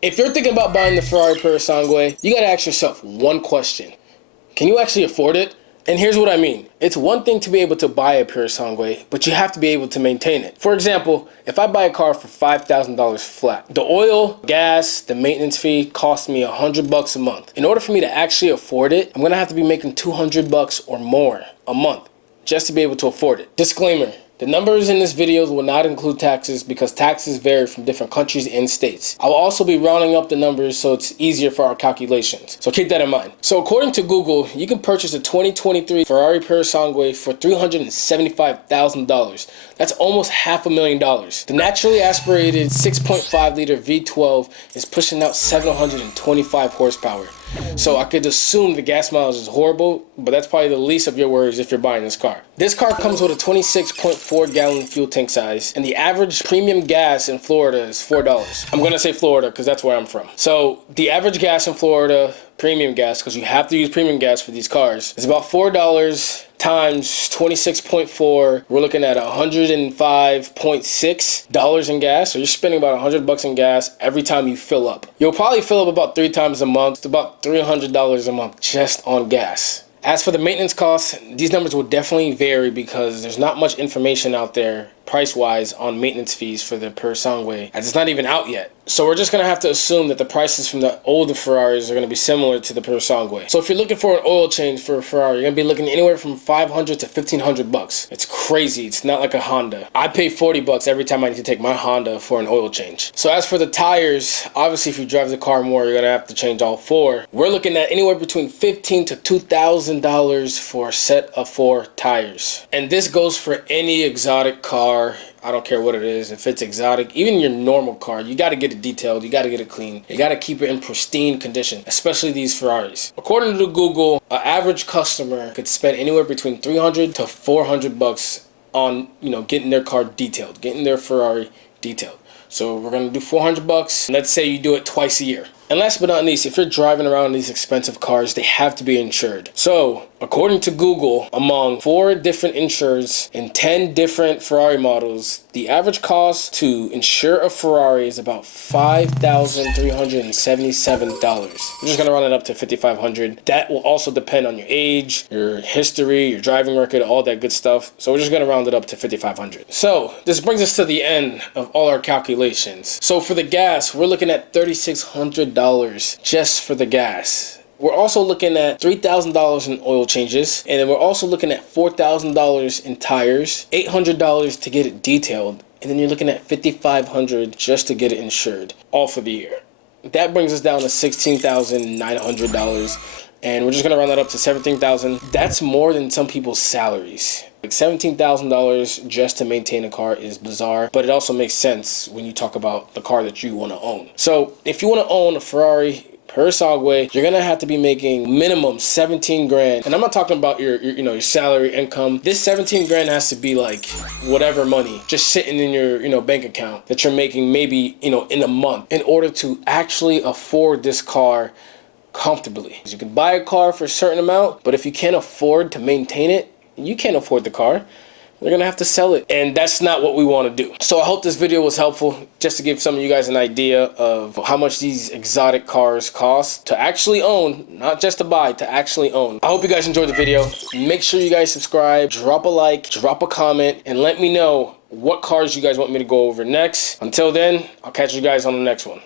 If you're thinking about buying the Ferrari Purosangue, you gotta ask yourself one question. Can you actually afford it? And here's what I mean. It's one thing to be able to buy a Purosangue, but you have to be able to maintain it. For example, if I buy a car for $5,000 flat, the oil, gas, the maintenance fee costs me $100 a month. In order for me to actually afford it, I'm gonna have to be making $200 or more a month just to be able to afford it. Disclaimer. The numbers in this video will not include taxes because taxes vary from different countries and states. I will also be rounding up the numbers so it's easier for our calculations. So keep that in mind. So according to Google, you can purchase a 2023 Ferrari Purosangue for $375,000. That's almost $500,000. The naturally aspirated 6.5 liter V12 is pushing out 725 horsepower. So I could assume the gas mileage is horrible, but that's probably the least of your worries if you're buying this car. This car comes with a 26.4 gallon fuel tank size, and the average premium gas in Florida is $4. I'm gonna say Florida because that's where I'm from. So the average gas in Florida, premium gas, because you have to use premium gas for these cars, is about $4 times 26.4, we're looking at $105.6 in gas. So you're spending about $100 in gas every time you fill up. You'll probably fill up about 3 times a month. It's about $300 a month just on gas. As for the maintenance costs, these numbers will definitely vary because there's not much information out there price-wise on maintenance fees for the Purosangue, as it's not even out yet. So we're just gonna have to assume that the prices from the older Ferraris are gonna be similar to the Purosangue. So if you're looking for an oil change for a Ferrari, you're gonna be looking anywhere from $500 to $1,500. It's crazy. It's not like a Honda. I pay $40 every time I need to take my Honda for an oil change. So as for the tires, obviously if you drive the car more, you're gonna have to change all 4. We're looking at anywhere between $1,500 to $2,000 for a set of 4 tires. And this goes for any exotic car. I don't care what it is. If it's exotic, even your normal car, you got to get it detailed. You got to get it clean. You got to keep it in pristine condition, especially these Ferraris. According to Google, an average customer could spend anywhere between $300 to $400 on, getting their car detailed, getting their Ferrari detailed. So we're going to do $400. Let's say you do it twice a year. And last but not least, if you're driving around these expensive cars, they have to be insured. So, according to Google, among 4 different insurers and 10 different Ferrari models, the average cost to insure a Ferrari is about $5,377. I'm just gonna round it up to $5,500. That will also depend on your age, your history, your driving record, all that good stuff. So we're just gonna round it up to $5,500. So this brings us to the end of all our calculations. So for the gas, we're looking at $3,600 just for the gas. We're also looking at $3,000 in oil changes, and then we're also looking at $4,000 in tires, $800 to get it detailed, and then you're looking at $5,500 just to get it insured, all for the year. That brings us down to $16,900, and we're just gonna round that up to $17,000. That's more than some people's salaries. Like $17,000 just to maintain a car is bizarre, but it also makes sense when you talk about the car that you want to own. So if you want to own a Ferrari Purosangue, you're gonna have to be making minimum 17 grand. And I'm not talking about your salary income. This 17 grand has to be like whatever money just sitting in your bank account that you're making maybe in a month in order to actually afford this car comfortably. You can buy a car for a certain amount, but if you can't afford to maintain it, you can't afford the car, you're gonna have to sell it. And that's not what we wanna do. So I hope this video was helpful, just to give some of you guys an idea of how much these exotic cars cost to actually own, not just to buy, to actually own. I hope you guys enjoyed the video. Make sure you guys subscribe, drop a like, drop a comment, and let me know what cars you guys want me to go over next. Until then, I'll catch you guys on the next one.